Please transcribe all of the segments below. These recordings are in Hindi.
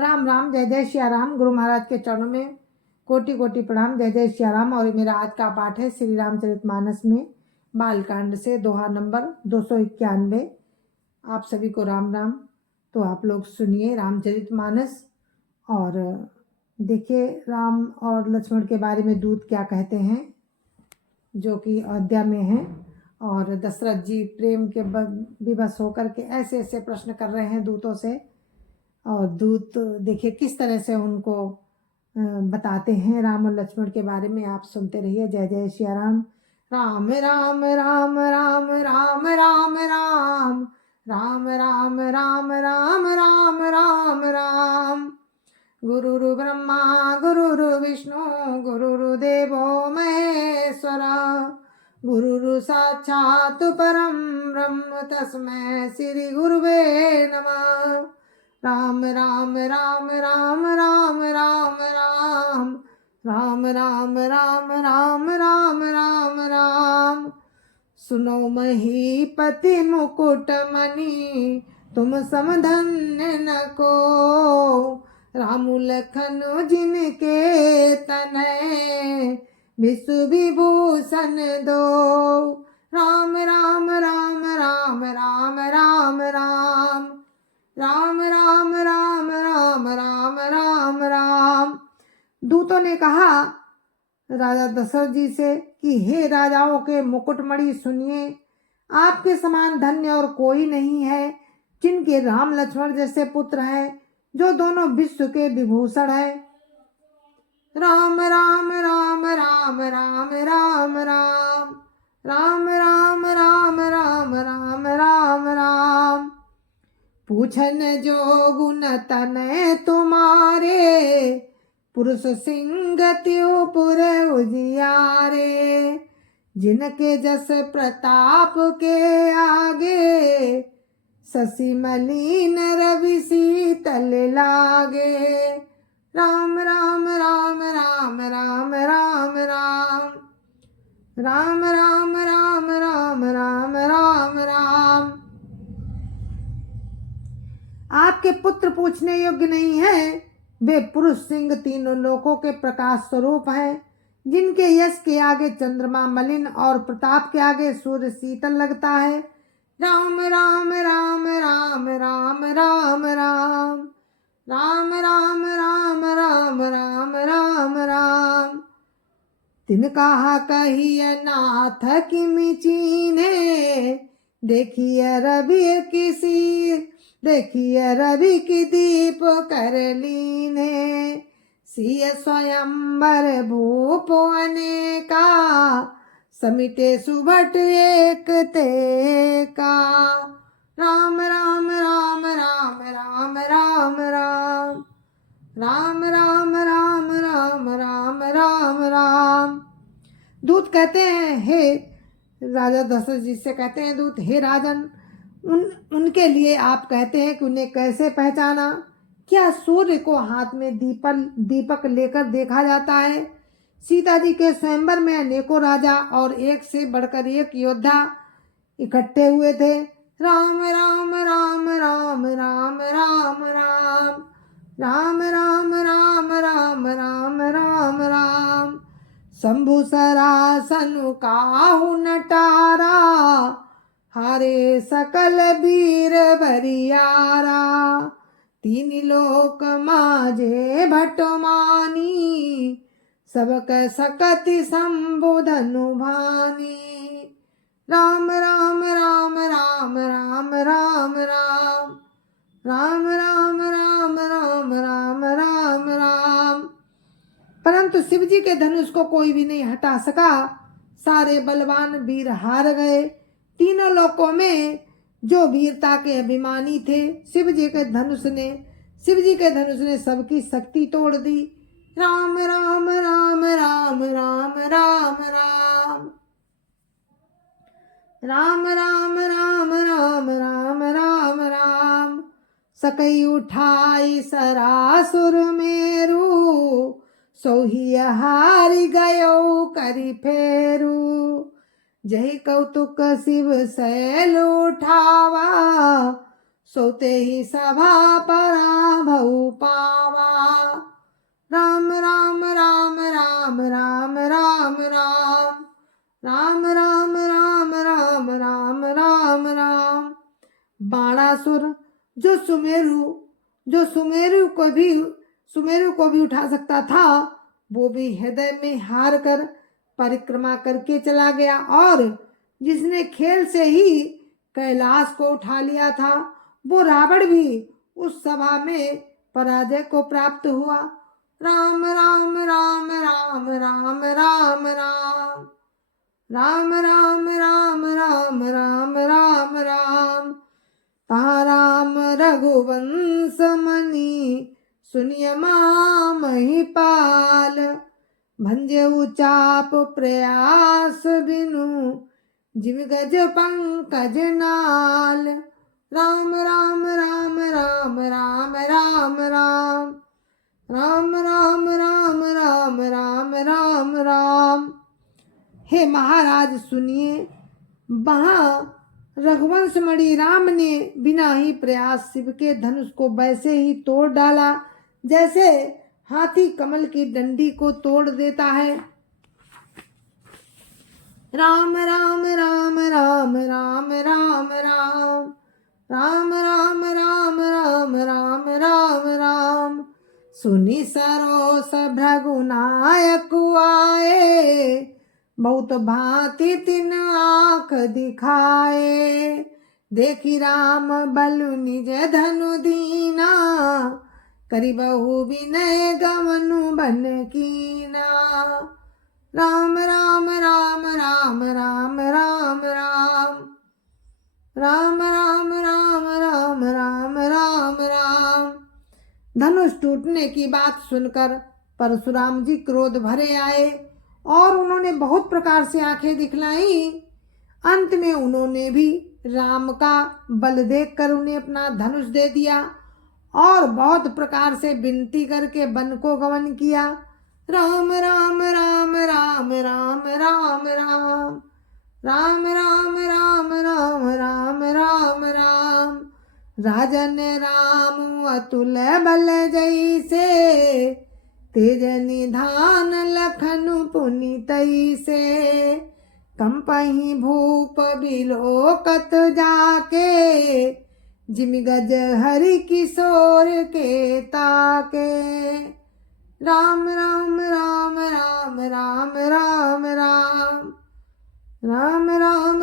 राम राम, जय जय सिया राम। गुरु महाराज के चरणों में कोटि कोटि प्रणाम। जय जय सिया राम। और मेरा आज का पाठ है श्री रामचरितमानस में बालकांड से दोहा नंबर 291। आप सभी को राम राम। तो आप लोग सुनिए रामचरितमानस और देखिए राम और लक्ष्मण के बारे में दूत क्या कहते हैं, जो कि अयोध्या में हैं। और दशरथ जी प्रेम के विवश होकर के ऐसे ऐसे प्रश्न कर रहे हैं दूतों से, और दूत देखिए किस तरह से उनको बताते हैं राम और लक्ष्मण के बारे में। आप सुनते रहिए। जय जय सिया राम। राम राम राम राम राम राम राम राम राम राम राम राम राम राम। गुरुरु ब्रह्मा गुरुरु विष्णु गुरुर्देवो महेश्वर, गुरुरु साक्षात् परम ब्रह्म तस्मै श्री गुरुवे नमः। राम राम राम राम राम राम राम राम राम राम राम राम राम राम। सुनो महीपति मुकुट मणि तुम समधन्य न को, राम लखन जिनके तनय विश्व विभूषण दो। राम राम राम राम राम राम राम राम राम राम राम राम राम राम। दूतों ने कहा राजा दशरथ जी से कि हे राजाओं के मुकुटमणि, सुनिए, आपके समान धन्य और कोई नहीं है, जिनके राम लक्ष्मण जैसे पुत्र हैं, जो दोनों विश्व के विभूषण हैं। राम राम राम राम राम राम राम राम राम राम राम राम राम राम। पूछन जो गुण तनय तुम्हारे, पुरुष सिंह त्योपुर उजियारे। जिनके जस प्रताप के आगे, शशि मलिन रवि शीतल लागे। राम राम राम राम राम राम राम राम राम राम राम राम राम राम। आपके पुत्र पूछने योग्य नहीं है। वे पुरुष सिंह तीनों लोकों के प्रकाश स्वरूप हैं, जिनके यश के आगे चंद्रमा मलिन और प्रताप के आगे सूर्य शीतल लगता है। राम राम राम राम राम राम राम राम राम राम राम राम राम राम। तिन कहा कहिए नाथ किमि चीन्हे, देखिए रवि किसी देखिए रवि की दीप कर लीने। सिय स्वयंवर भूप अनेका, समिते सुभट एक ते का। राम राम राम राम राम राम राम राम राम राम राम राम राम राम। दूत कहते हैं, हे राजा दशरथ जी से कहते हैं दूत, हे राजन, उनके लिए आप कहते हैं कि उन्हें कैसे पहचाना? क्या सूर्य को हाथ में दीपक लेकर देखा जाता है? सीता जी के स्वयंवर में अनेकों राजा और एक से बढ़कर एक योद्धा इकट्ठे हुए थे। राम राम राम राम राम राम राम राम राम राम राम राम राम राम। शंभु सरासन काहू नटारा, हारे सकल वीर बरियारा। तीन लोक माजे भटमानी, सबक सकति संबोधनु भानी। राम राम राम राम राम राम राम राम राम राम राम राम राम राम। परंतु शिव जी के धनुष को कोई भी नहीं हटा सका। सारे बलवान वीर हार गए। तीनों लोकों में जो वीरता के अभिमानी थे, शिव जी के धनुष ने सबकी शक्ति तोड़ दी। राम राम राम राम राम राम राम राम राम राम राम राम राम राम। सकई उठाई सरासुर मेरू, सोही हारि गयो करि फेरू। जय कौतुक शिव शैल उठावा, सोते ही सभा पराभव पावा। सुमेरु को भी उठा सकता था, वो भी हृदय में हार कर परिक्रमा करके चला गया। और जिसने खेल से ही कैलाश को उठा लिया था, वो रावण भी उस सभा में पराजय को प्राप्त हुआ। राम राम राम राम राम राम राम राम राम राम राम राम राम राम ताराम रघुवंश मणि सुनिय महिपाल भंजे चाप प्रयास बिनु जिम गज पंकज नाल। राम राम राम राम राम राम राम राम राम राम राम राम राम राम। हे महाराज सुनिए, वहाँ रघुवंश मणि राम ने बिना ही प्रयास शिव के धनुष को वैसे ही तोड़ डाला जैसे हाथी कमल की डंडी को तोड़ देता है। राम राम राम राम राम राम राम राम राम राम राम राम राम राम सुनि सरोस भृगुनायक आए बहुत भांति तिन आँख दिखाए देखी राम बलु निज धनु दीना करी बहु विनय गमनु बन कीना। राम राम राम राम राम राम राम राम राम राम राम राम राम राम। धनुष टूटने की बात सुनकर परशुराम जी क्रोध भरे आए और उन्होंने बहुत प्रकार से आंखें दिखलाई। अंत में उन्होंने भी राम का बल देखकर उन्हें अपना धनुष दे दिया और बहुत प्रकार से विनती करके वन को गमन किया। राम राम राम राम राम राम राम राम राम राम राम राम राम राम राजन राम अतुल बल जैसे तेज निधान लखनु पुनि तैसे कंपहि भूप बिलोकत जाके जिम गज हरि किशोर के ताके। राम राम राम राम राम राम राम राम राम राम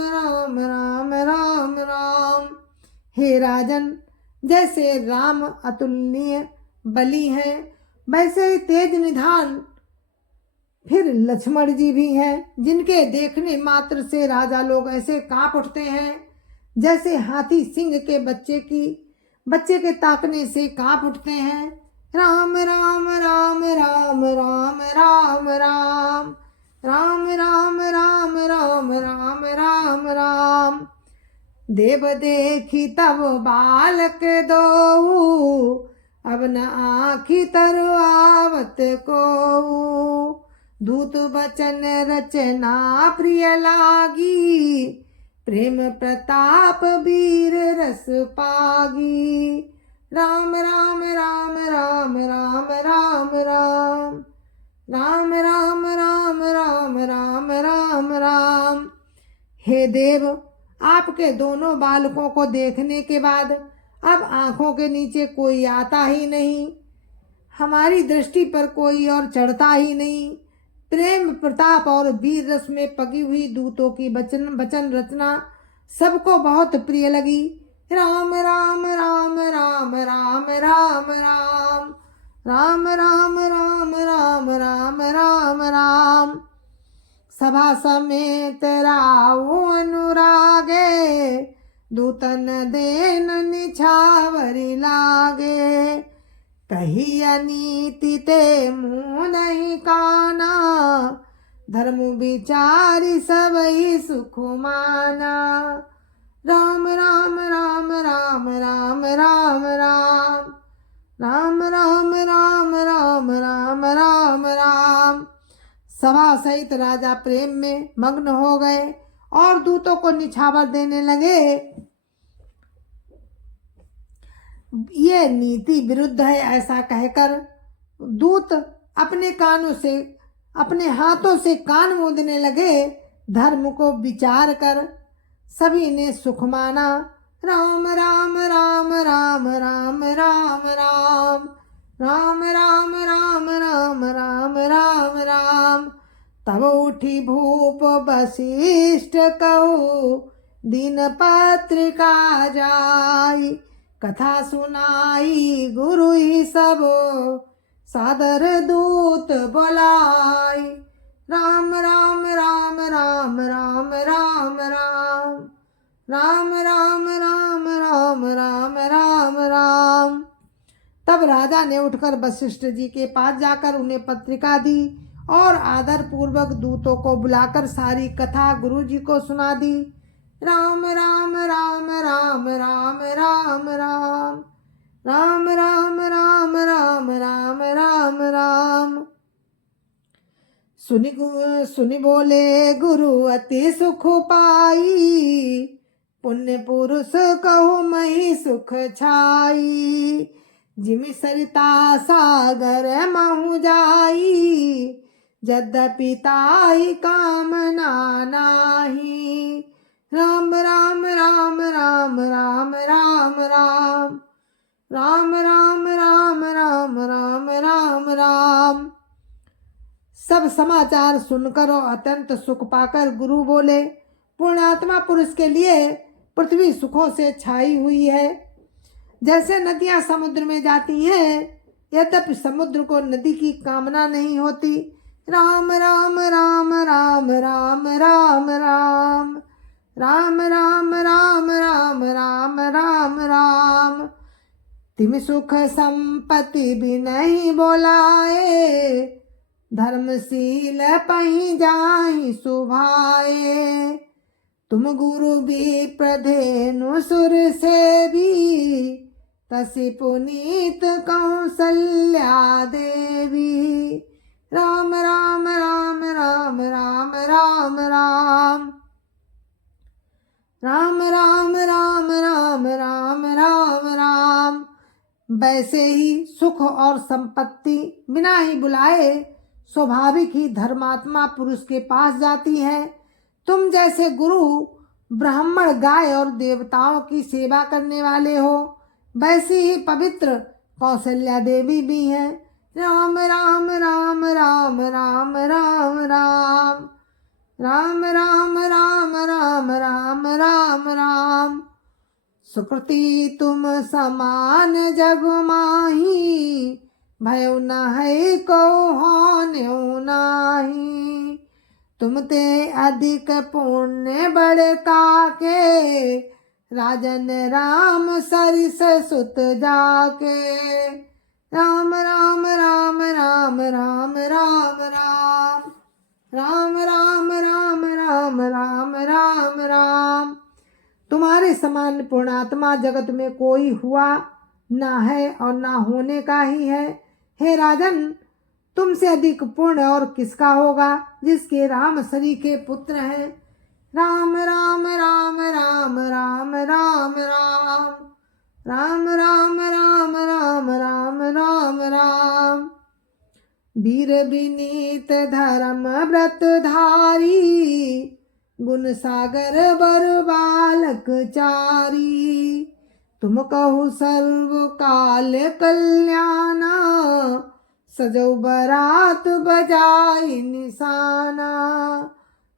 राम राम राम राम। हे राजन, जैसे राम अतुलनीय बली हैं वैसे ही तेज निधान फिर लक्ष्मण जी भी हैं, जिनके देखने मात्र से राजा लोग ऐसे कांप उठते हैं जैसे हाथी सिंह के बच्चे के ताकने से कांप उठते हैं। राम राम राम राम राम राम राम राम राम राम राम राम राम राम। देव देखी तब बालक दो अब न आँखी तरु आवत को दूत बचन रचना प्रिय लागी प्रेम प्रताप वीर रस पागी। राम राम राम राम राम राम राम राम राम राम राम राम राम राम। हे देव, आपके दोनों बालकों को देखने के बाद अब आंखों के नीचे कोई आता ही नहीं, हमारी दृष्टि पर कोई और चढ़ता ही नहीं। प्रेम प्रताप और वीर रस में पकी हुई दूतों की वचन रचना सबको बहुत प्रिय लगी। राम राम राम राम राम राम राम राम राम राम राम राम राम राम। सभा समेत राऊ अनुरागे दूतन देन निछावरी लागे कही अनीति ते मुँह नहीं काना धर्म विचारी सबई सुख माना। राम राम राम राम राम राम राम राम राम राम राम राम राम राम। सभा सहित राजा प्रेम में मग्न हो गए और दूतों को निछावर देने लगे। ये नीति विरुद्ध है ऐसा कहकर दूत अपने हाथों से कान मूंदने लगे। धर्म को विचार कर सभी ने सुख माना राम राम राम राम राम राम राम राम राम राम राम राम राम राम। तब उठी भूप वशिष्ठ कहु दीन पत्रिका जाई। कथा सुनाई गुरु ही सब सादर दूत बोलाई। राम राम राम राम राम राम राम राम राम राम राम राम राम राम। तब राजा ने उठकर वशिष्ठ जी के पास जाकर उन्हें पत्रिका दी और आदर पूर्वक दूतों को बुलाकर सारी कथा गुरु जी को सुना दी। राम राम राम राम राम राम राम राम राम राम राम राम राम राम। सुनि बोले गुरु अति सुख पाई। पुण्य पुरुष कहो मही सुख छाई। जिमि सरिता सागर महु जाई। यद्यपि ताई कामना नाही। राम राम राम राम राम राम राम राम राम राम राम राम राम राम। सब समाचार सुनकर और अत्यंत सुख पाकर गुरु बोले, पुण्यात्मा पुरुष के लिए पृथ्वी सुखों से छाई हुई है। जैसे नदियां समुद्र में जाती हैं, यद्यपि समुद्र को नदी की कामना नहीं होती। राम राम राम राम राम राम राम राम राम राम राम राम राम राम। तिम सुख संपत्ति भी नहीं बोलाए। धर्मशील पही जाहि सुभाए। तुम गुरु भी प्रधेनु सुर से भी। तसी पुनीत कौसल्या देवी। राम राम राम राम राम राम राम राम राम राम राम राम राम राम। वैसे ही सुख और संपत्ति बिना ही बुलाए स्वाभाविक ही धर्मात्मा पुरुष के पास जाती है। तुम जैसे गुरु ब्राह्मण गाय और देवताओं की सेवा करने वाले हो, वैसी ही पवित्र कौशल्या देवी भी हैं। राम राम राम राम राम राम राम राम राम राम राम राम राम राम। सुकृति तुम समान जग माही। भयो न है को होन्यो नाही। तुम ते अधिक पुण्य बढ़ता के। राजन राम सरिस सुत जाके। राम राम राम राम राम राम राम राम राम राम राम राम राम राम। तुम्हारे समान पुण्यात्मा जगत में कोई हुआ ना है और ना होने का ही है। हे राजन, तुमसे अधिक पुण्य और किसका होगा, जिसके राम सरी के पुत्र हैं। राम राम राम राम राम राम राम राम राम राम राम राम राम राम। वीर विनीत धर्म व्रत धारी। गुण सागर बर बालक चारी। तुम कहु सर्व काल कल्याणा। सजौ बरात बजाई निशाना।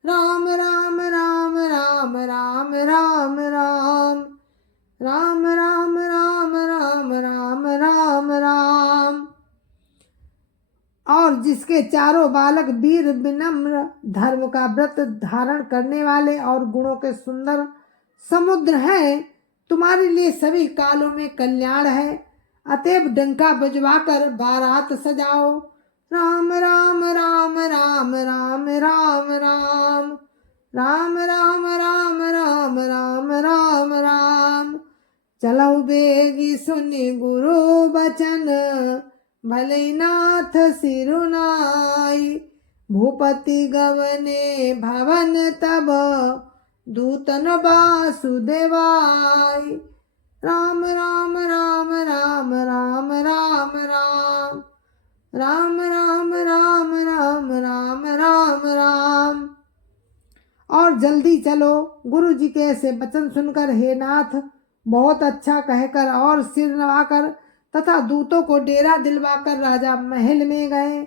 राम राम राम राम राम राम राम राम राम राम राम राम राम राम। और जिसके चारों बालक वीर विनम्र धर्म का व्रत धारण करने वाले और गुणों के सुंदर समुद्र हैं, तुम्हारे लिए सभी कालों में कल्याण है। अतएव डंका बजवाकर बारात सजाओ। राम राम राम राम राम राम राम राम राम राम राम राम राम राम। चलो बेगी सुनि गुरु बचन। भले नाथ सिरुनाई। भूपति गवने भवन तब। दूतन वासुदेवाय। राम राम राम राम राम राम राम राम राम राम राम राम राम राम। और जल्दी चलो। गुरु जी के ऐसे वचन सुनकर हे नाथ, बहुत अच्छा कहकर और सिर नवाकर तथा दूतों को डेरा दिलवाकर राजा महल में गए।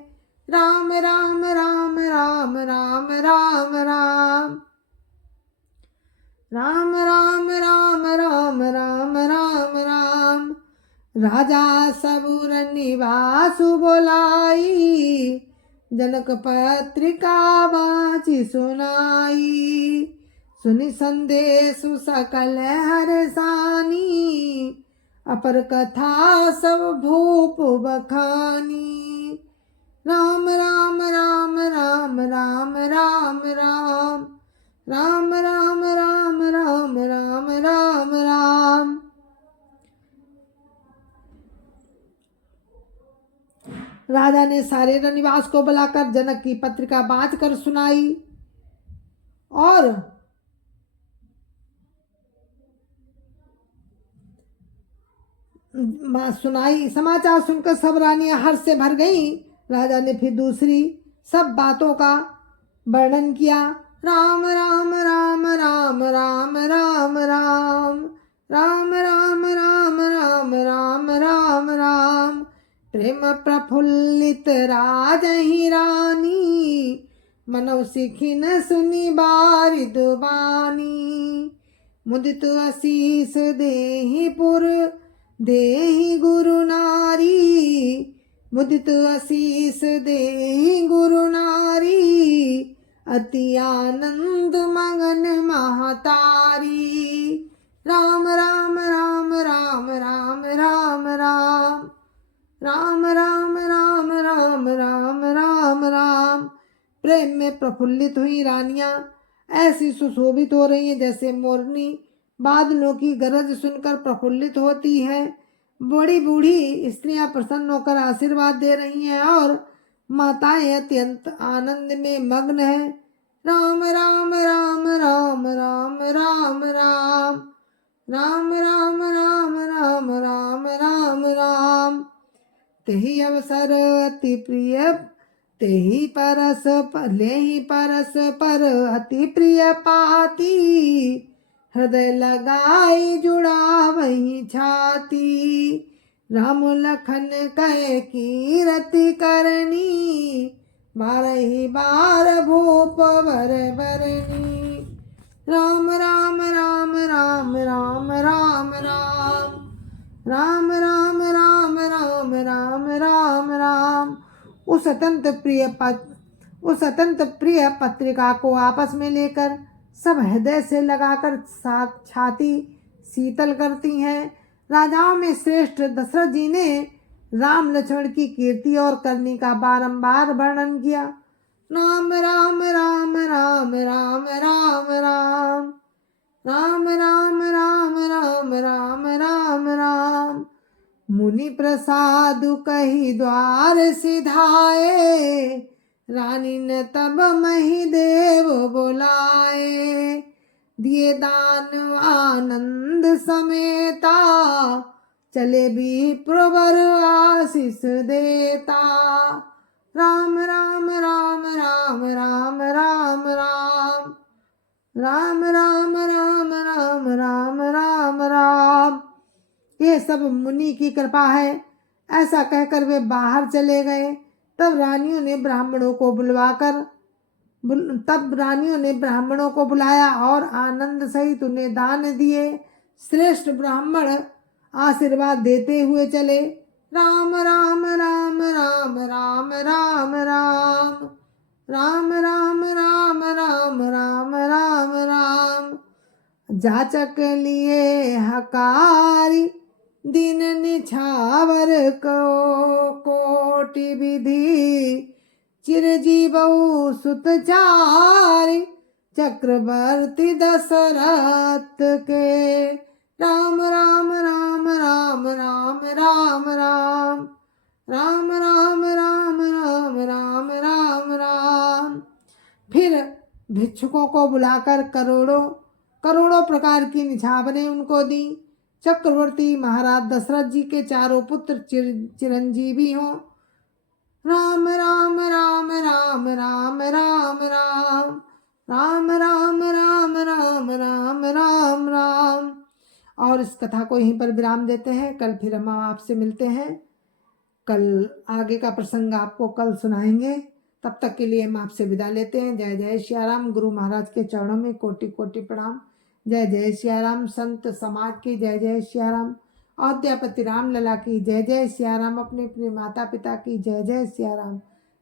राम राम राम राम राम राम राम राम राम राम राम राम राम राम। राजा सबुर निवासु बोलाई, जनक पत्रिका बाची सुनाई। सुनि संदेशु सकल हरसानी, अपर कथा सब भूप बखानी। राम राम राम राम राम राम राम राम राम राम राम राम राम राम। राजा ने सारे रनिवास को बुलाकर जनक की पत्रिका बांट कर सुनाई और समाचार सुनकर सब रानियां हर्ष से भर गईं। राजा ने फिर दूसरी सब बातों का वर्णन किया। राम राम राम राम राम राम राम राम राम राम राम राम राम राम। प्रेम प्रफुल्लित राजहि रानी, मनौ सिखिन सुनि बारिद बानी। मुदित आशीष देहि पुर देहि गुरु नारी, मुदित आशीष देहि गुरु नारी। अति आनंद मगन महतारी। राम राम राम राम राम राम राम राम राम राम राम राम राम राम। प्रेम में प्रफुल्लित हुई रानियां ऐसी सुशोभित हो रही हैं जैसे मोरनी बादलों की गरज सुनकर प्रफुल्लित होती है। बड़ी बूढ़ी स्त्रियां प्रसन्न होकर आशीर्वाद दे रही हैं और माताएं अत्यंत आनंद में मग्न है। राम राम राम राम राम राम राम राम राम राम राम राम राम राम। तेहि अवसर अति प्रिय तेहि परस लेहि परस पर अति प्रिय पाती। हृदय लगाई जुड़ा वही छाती। राम लखन कह कीरति करनी, बारही बार भूप वर बरनी। राम राम राम राम राम राम राम राम राम राम राम राम राम राम। उस अत्यंत प्रिय पत्रिका को आपस में लेकर सब हृदय से लगाकर छाती शीतल करती हैं। राजाओं में श्रेष्ठ दशरथ जी ने राम लक्ष्मण की कीर्ति और करनी का बारंबार वर्णन किया। राम राम राम राम राम राम राम राम राम राम राम राम राम राम। मुनि प्रसाद कही द्वार सिधाए, रानी ने तब मही देव बुलाए। दिए दान आनंद समेता, चले भी प्रवर आशीष देता। राम राम राम राम राम राम राम राम राम राम राम राम राम राम। ये सब मुनि की कृपा है। ऐसा कहकर वे बाहर चले गए। तब रानियों ने ब्राह्मणों को बुलाया और आनंद सहित उन्हें दान दिए। श्रेष्ठ ब्राह्मण आशीर्वाद देते हुए चले। राम राम राम राम राम राम राम राम राम राम राम राम राम राम। जाचक लिए हकारी, दिन निछावर को कोटि विधि। चिरजीवऊ सुत चारि, चक्रवर्ती दशरथ के। राम राम राम राम राम राम राम राम राम राम राम राम राम राम। फिर भिक्षुकों को बुलाकर करोड़ों प्रकार की निछावरें उनको दी। चक्रवर्ती महाराज दशरथ जी के चारों पुत्र चिरंजीवी हों। राम राम राम राम राम राम राम राम राम राम राम राम राम राम। और इस कथा को यहीं पर विराम देते हैं। कल फिर हम आपसे मिलते हैं। कल आगे का प्रसंग आपको कल सुनाएंगे। तब तक के लिए हम आपसे विदा लेते हैं। जय जय सिया राम। गुरु महाराज के चरणों में कोटि कोटि प्रणाम। जय जय सिया राम। संत समाज की जय जय सिया राम। अयोध्यापति राम लला की जय जय सिया राम। अपने अपने माता पिता की जय जय सिया राम।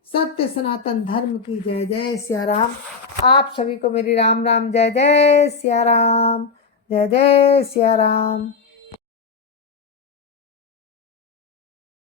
सत्य सनातन धर्म की जय जय सिया राम। आप सभी को मेरी राम राम। जय जय सिया राम। जय जय सिया राम।